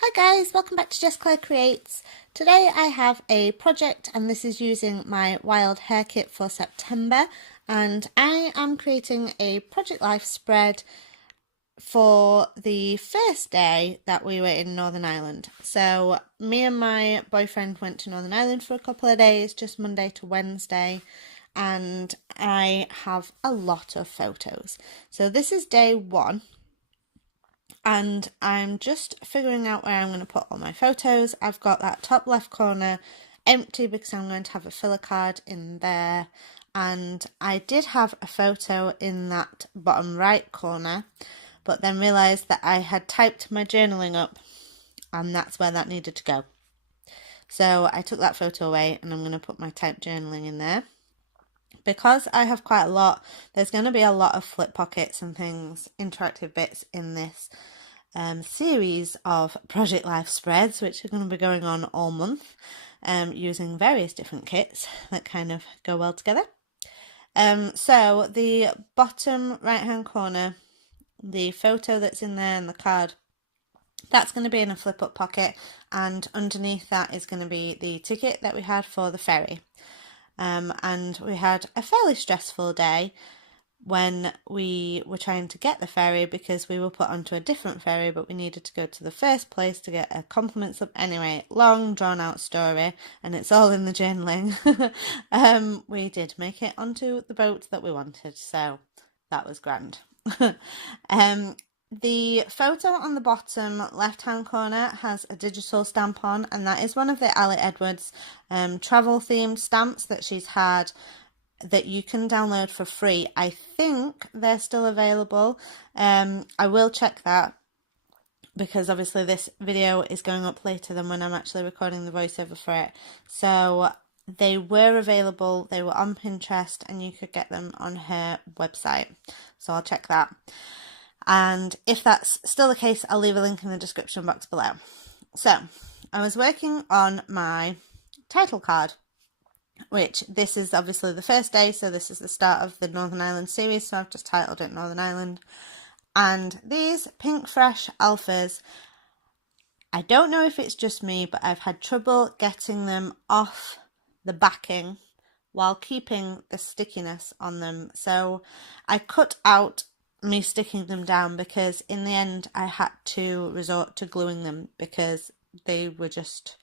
Hi guys, welcome back to Jess Creates. Today I have a project and this is using my wild hair kit for September, and I am creating a Project Life spread for the first day that we were in Northern Ireland. So me and my boyfriend went to Northern Ireland for a couple of days, just Monday to Wednesday, and I have a lot of photos. So this is day one. And I'm just figuring out where I'm going to put all my photos. I've got that top left corner empty because I'm going to have a filler card in there. And I did have a photo in that bottom right corner, but then realised that I had typed my journaling up and that's where that needed to go. So I took that photo away and I'm going to put my typed journaling in there. Because I have quite a lot, there's going to be a lot of flip pockets and things, interactive bits in this series of Project Life spreads, which are going to be going on all month, using various different kits that kind of go well together. So the bottom right hand corner, the photo that's in there and the card, that's going to be in a flip up pocket, and underneath that is going to be the ticket that we had for the ferry. And we had a fairly stressful day when we were trying to get the ferry because we were put onto a different ferry, but we needed to go to the first place to get a compliment slip. Anyway, long drawn out story, and it's all in the journaling. We did make it onto the boat that we wanted, so that was grand. The photo on the bottom left hand corner has a digital stamp on, and that is one of the Ali Edwards travel themed stamps that she's had that you can download for free. I think they're still available. I will check that because obviously this video is going up later than when I'm actually recording the voiceover for it. So they were available, they were on Pinterest, and you could get them on her website. So I'll check that. And if that's still the case, I'll leave a link in the description box below. So I was working on my title card, which this is obviously the first day, so this is the start of the Northern Ireland series, so I've just titled it Northern Ireland. And these Pink Fresh Alphas, I don't know if it's just me, but I've had trouble getting them off the backing while keeping the stickiness on them. So I cut out me sticking them down because in the end I had to resort to gluing them because they were just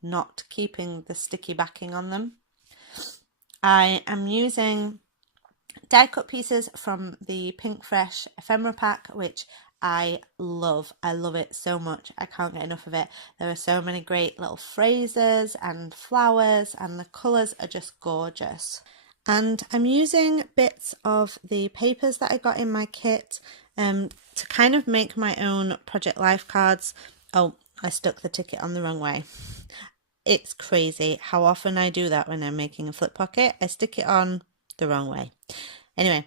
not keeping the sticky backing on them. I am using die cut pieces from the Pink Fresh ephemera pack, which I love. I love it so much. I can't get enough of it. There are so many great little phrases and flowers, and the colours are just gorgeous. And I'm using bits of the papers that I got in my kit to kind of make my own Project Life cards. Oh, I stuck the ticket on the wrong way. It's crazy how often I do that when I'm making a flip pocket. I stick it on the wrong way. Anyway,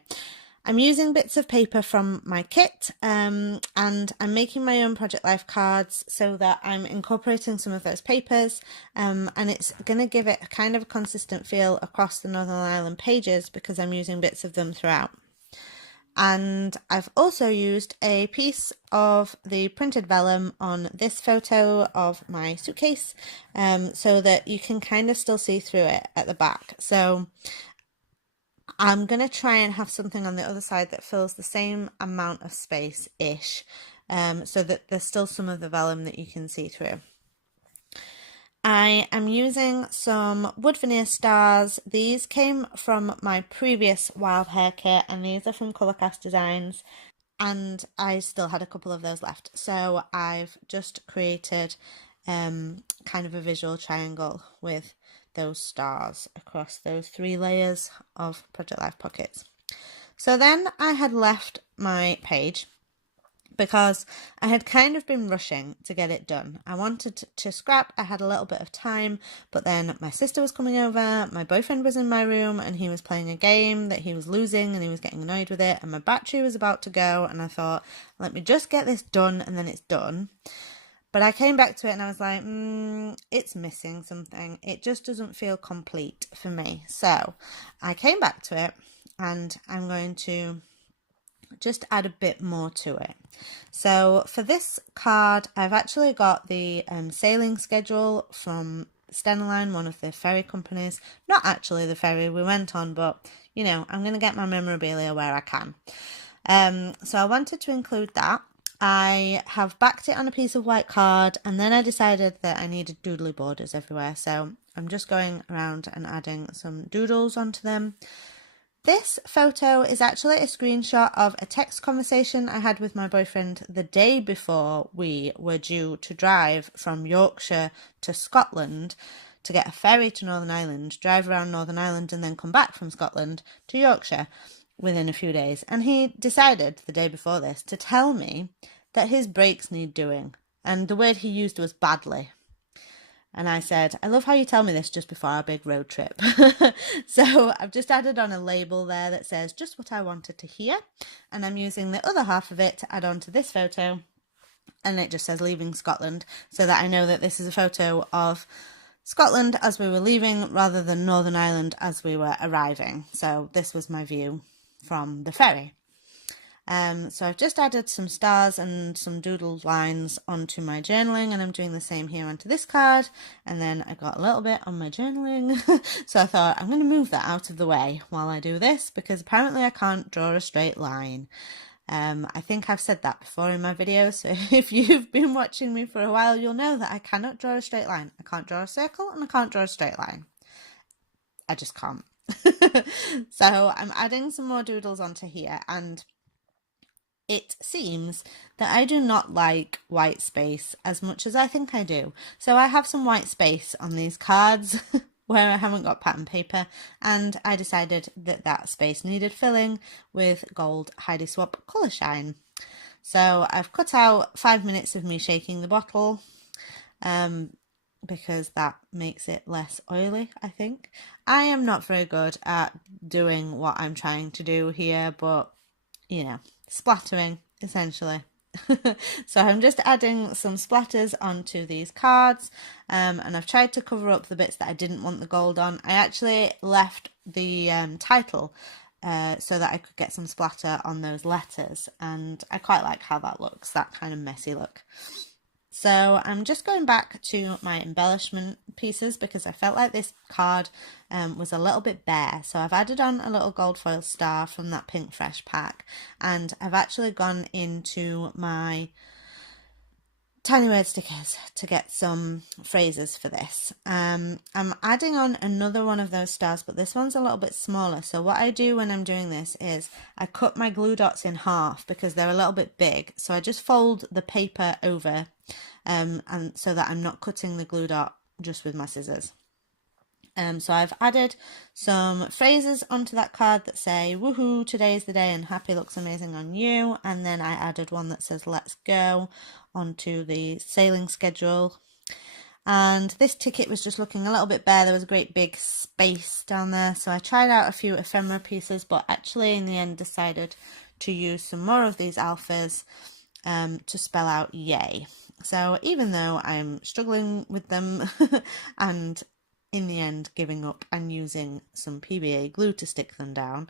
I'm using bits of paper from my kit and I'm making my own Project Life cards so that I'm incorporating some of those papers and it's going to give it a kind of a consistent feel across the Northern Ireland pages because I'm using bits of them throughout. And I've also used a piece of the printed vellum on this photo of my suitcase so that you can kind of still see through it at the back. So I'm going to try and have something on the other side that fills the same amount of space-ish, so that there's still some of the vellum that you can see through. I am using some wood veneer stars. These came from my previous wild hair kit, and these are from Colourcast Designs, and I still had a couple of those left. So I've just created kind of a visual triangle with those stars across those 3 layers of Project Life pockets. So then I had left my page because I had kind of been rushing to get it done. I wanted to scrap, I had a little bit of time, but then my sister was coming over, my boyfriend was in my room and he was playing a game that he was losing and he was getting annoyed with it, and my battery was about to go, and I thought, let me just get this done and then it's done. But I came back to it and I was like, it's missing something. It just doesn't feel complete for me. So I came back to it and I'm going to just add a bit more to it. So for this card, I've actually got the sailing schedule from N.Ireland, one of the ferry companies. Not actually the ferry we went on, but you know, I'm going to get my memorabilia where I can. So I wanted to include that. I have backed it on a piece of white card, and then I decided that I needed doodly borders everywhere. So I'm just going around and adding some doodles onto them. This photo is actually a screenshot of a text conversation I had with my boyfriend the day before we were due to drive from Yorkshire to Scotland to get a ferry to Northern Ireland, drive around Northern Ireland and then come back from Scotland to Yorkshire within a few days. And he decided the day before this to tell me that his brakes need doing. And the word he used was badly. And I said, I love how you tell me this just before our big road trip. So I've just added on a label there that says just what I wanted to hear. And I'm using the other half of it to add on to this photo. And it just says leaving Scotland, so that I know that this is a photo of Scotland as we were leaving rather than Northern Ireland as we were arriving. So this was my view from the ferry. So I've just added some stars and some doodle lines onto my journaling, and I'm doing the same here onto this card. And then I got a little bit on my journaling. So I thought I'm going to move that out of the way while I do this, because apparently I can't draw a straight line. I think I've said that before in my videos, so if you've been watching me for a while, you'll know that I cannot draw a straight line. I can't draw a circle and I can't draw a straight line. I just can't. So I'm adding some more doodles onto here, and it seems that I do not like white space as much as I think I do. So I have some white space on these cards where I haven't got pattern paper, and I decided that that space needed filling with gold Heidi Swap colour shine. So I've cut out 5 minutes of me shaking the bottle because that makes it less oily, I think. I am not very good at doing what I'm trying to do here, but you know, splattering essentially. So I'm just adding some splatters onto these cards, and I've tried to cover up the bits that I didn't want the gold on. I actually left the title so that I could get some splatter on those letters, and I quite like how that looks, that kind of messy look. So I'm just going back to my embellishment pieces because I felt like this card was a little bit bare. So I've added on a little gold foil star from that Pink Fresh pack, and I've actually gone into my tiny word stickers to get some phrases for this. I'm adding on another one of those stars, but this one's a little bit smaller. So what I do when I'm doing this is I cut my glue dots in half because they're a little bit big. So I just fold the paper over and so that I'm not cutting the glue dot just with my scissors. So I've added some phrases onto that card that say, woohoo, today's the day and happy looks amazing on you. And then I added one that says, let's go, onto the sailing schedule. And this ticket was just looking a little bit bare. There was a great big space down there. So I tried out a few ephemera pieces, but actually in the end decided to use some more of these alphas to spell out yay. So even though I'm struggling with them and in the end giving up and using some PVA glue to stick them down,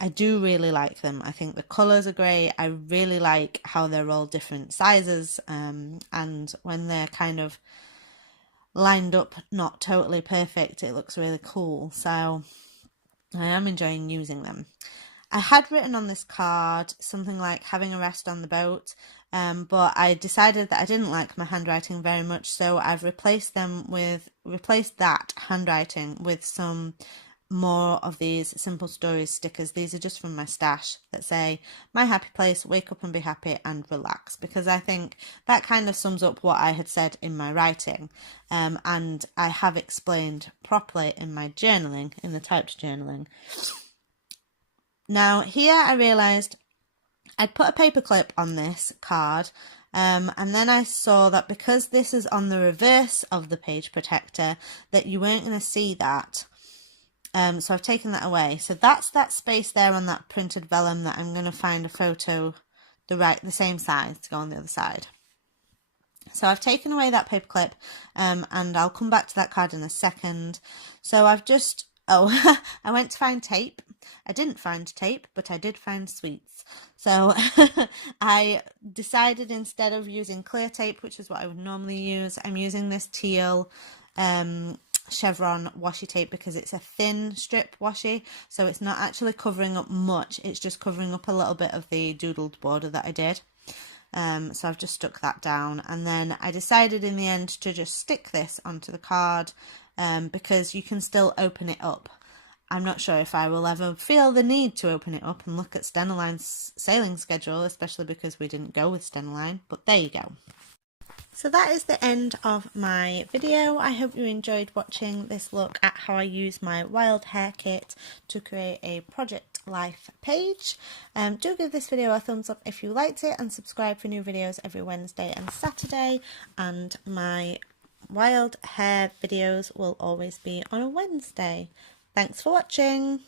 I do really like them. I think the colours are great. I really like how they're all different sizes, and when they're kind of lined up not totally perfect, it looks really cool. So I am enjoying using them. I had written on this card something like having a rest on the boat, but I decided that I didn't like my handwriting very much, so I've replaced that handwriting with some more of these Simple Stories stickers. These are just from my stash that say, my happy place, wake up and be happy and relax, because I think that kind of sums up what I had said in my writing, and I have explained properly in my journaling, in the typed journaling. Now here I realised I'd put a paper clip on this card, and then I saw that because this is on the reverse of the page protector, that you weren't going to see that. So I've taken that away. So that's that space there on that printed vellum that I'm going to find a photo the same size to go on the other side. So I've taken away that paper clip, and I'll come back to that card in a second. So I've just Oh, I went to find tape. I didn't find tape, but I did find sweets. So I decided instead of using clear tape, which is what I would normally use, I'm using this teal chevron washi tape because it's a thin strip washi, so it's not actually covering up much, it's just covering up a little bit of the doodled border that I did. So I've just stuck that down, and then I decided in the end to just stick this onto the card because you can still open it up. I'm not sure if I will ever feel the need to open it up and look at Stena-Line's sailing schedule, especially because we didn't go with Stena-Line, but there you go. So that is the end of my video. I hope you enjoyed watching this look at how I use my Wild Hare kit to create a Project Life page. Do give this video a thumbs up if you liked it, and subscribe for new videos every Wednesday and Saturday, and my Wild Hare videos will always be on a Wednesday. Thanks for watching.